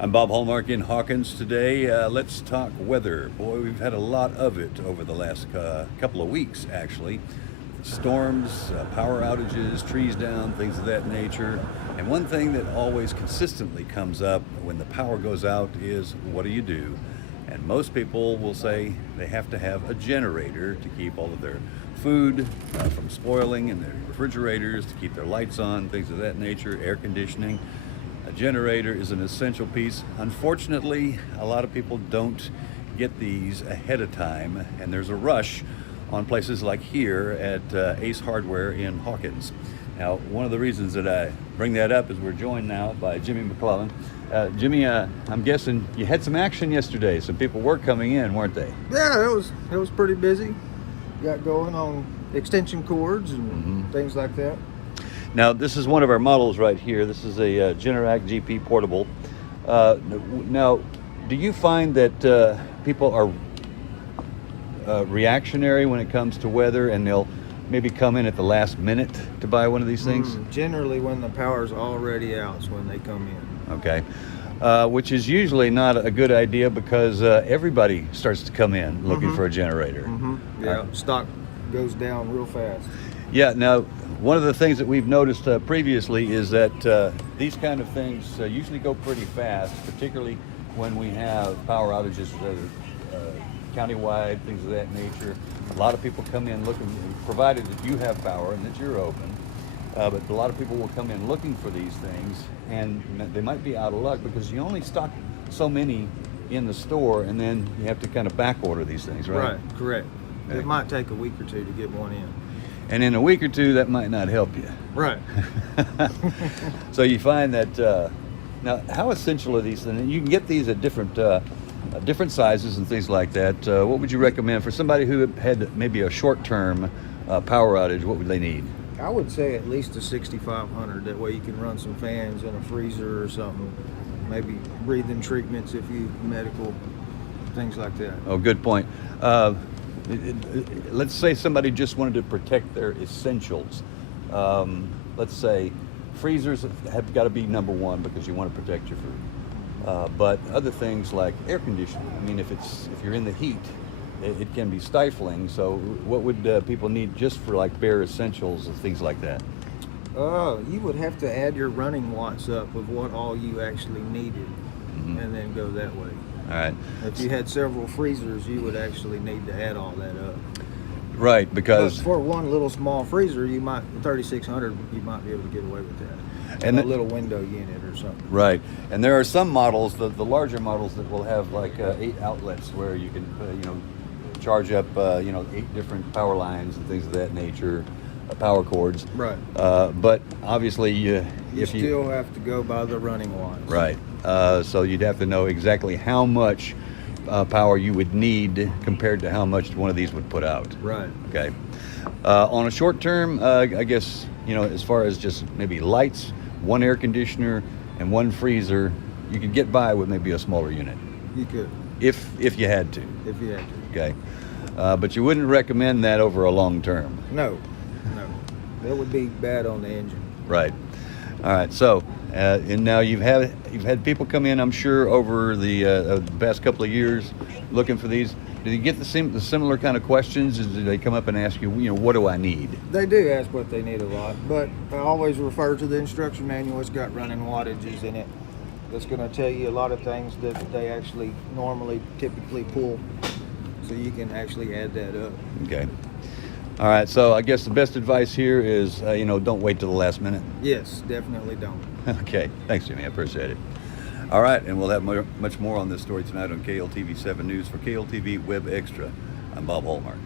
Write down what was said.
I'm Bob Hallmark in Hawkins today. Let's talk weather. Boy, we've had a lot of it over the last couple of weeks, actually. Storms, power outages, trees down, things of that nature. And one thing that always consistently comes up when the power goes out is, what do you do? And most people will say they have to have a generator to keep all of their food from spoiling in their refrigerators, to keep their lights on, things of that nature, air conditioning. A generator is an essential piece. Unfortunately, a lot of people don't get these ahead of time, and there's a rush on places like here at Ace Hardware in Hawkins. Now, one of the reasons that I bring that up is we're joined now by Jimmy McLellan. Jimmy, I'm guessing you had some action yesterday. Some people were coming in, weren't they? Yeah, it was pretty busy. Got going on extension cords and things like that. Now, this is one of our models right here. This is a Generac GP portable. Now, do you find that people are reactionary when it comes to weather, and they'll maybe come in at the last minute to buy one of these things? Generally, when the power's already out is when they come in. Okay. Which is usually not a good idea, because everybody starts to come in looking for a generator. Yeah, stock goes down real fast. Yeah, now, one of the things that we've noticed previously is that these kind of things usually go pretty fast, particularly when we have power outages countywide, things of that nature. A lot of people come in looking, provided that you have power and that you're open, but a lot of people will come in looking for these things, and they might be out of luck because you only stock so many in the store, and then you have to kind of back order these things, right? Right, correct. Okay. It might take a week or two to get one in. And in a week or two, that might not help you. Right. So you find that, now, how essential are these things? You can get these at different sizes and things like that. What would you recommend for somebody who had maybe a short-term power outage? What would they need? I would say at least a 6500. That way you can run some fans in a freezer or something. Maybe breathing treatments if you medical, things like that. Oh, good point. Let's say somebody just wanted to protect their essentials. Let's say freezers have got to be number one because you want to protect your food. But other things like air conditioning, I mean, if you're in the heat, it can be stifling. So what would people need just for like bare essentials and things like that? You would have to add your running watts up of what all you actually needed, and then go that way. All right. If you had several freezers, you would actually need to add all that up. Right, because But for one little small freezer, 3600, you might be able to get away with that. And a little window unit or something. right, and there are some models, the larger models, that will have like 8 outlets where you can charge up 8 different power lines and things of that nature, power cords. Right. But obviously, You still have to go by the running watts. right. So you'd have to know exactly how much power you would need compared to how much one of these would put out. Right. Okay. On a short term, I guess, as far as just maybe lights, one air conditioner, and one freezer, you could get by with maybe a smaller unit. You could. If you had to. If you had to. Okay. But you wouldn't recommend that over a long term. No. That would be bad on the engine. Right. All right. So, and now you've had people come in, I'm sure, over the past couple of years looking for these. Do you get the similar kind of questions? Do they come up and ask you, what do I need? They do ask what they need a lot, but I always refer to the instruction manual. It's got running wattages in it. That's going to tell you a lot of things that they actually typically pull, so you can actually add that up. Okay. All right. So I guess the best advice here is, don't wait till the last minute. Yes, definitely don't. Okay. Thanks, Jimmy. I appreciate it. All right, and we'll have much more on this story tonight on KLTV 7 News. For KLTV Web Extra, I'm Bob Hallmark.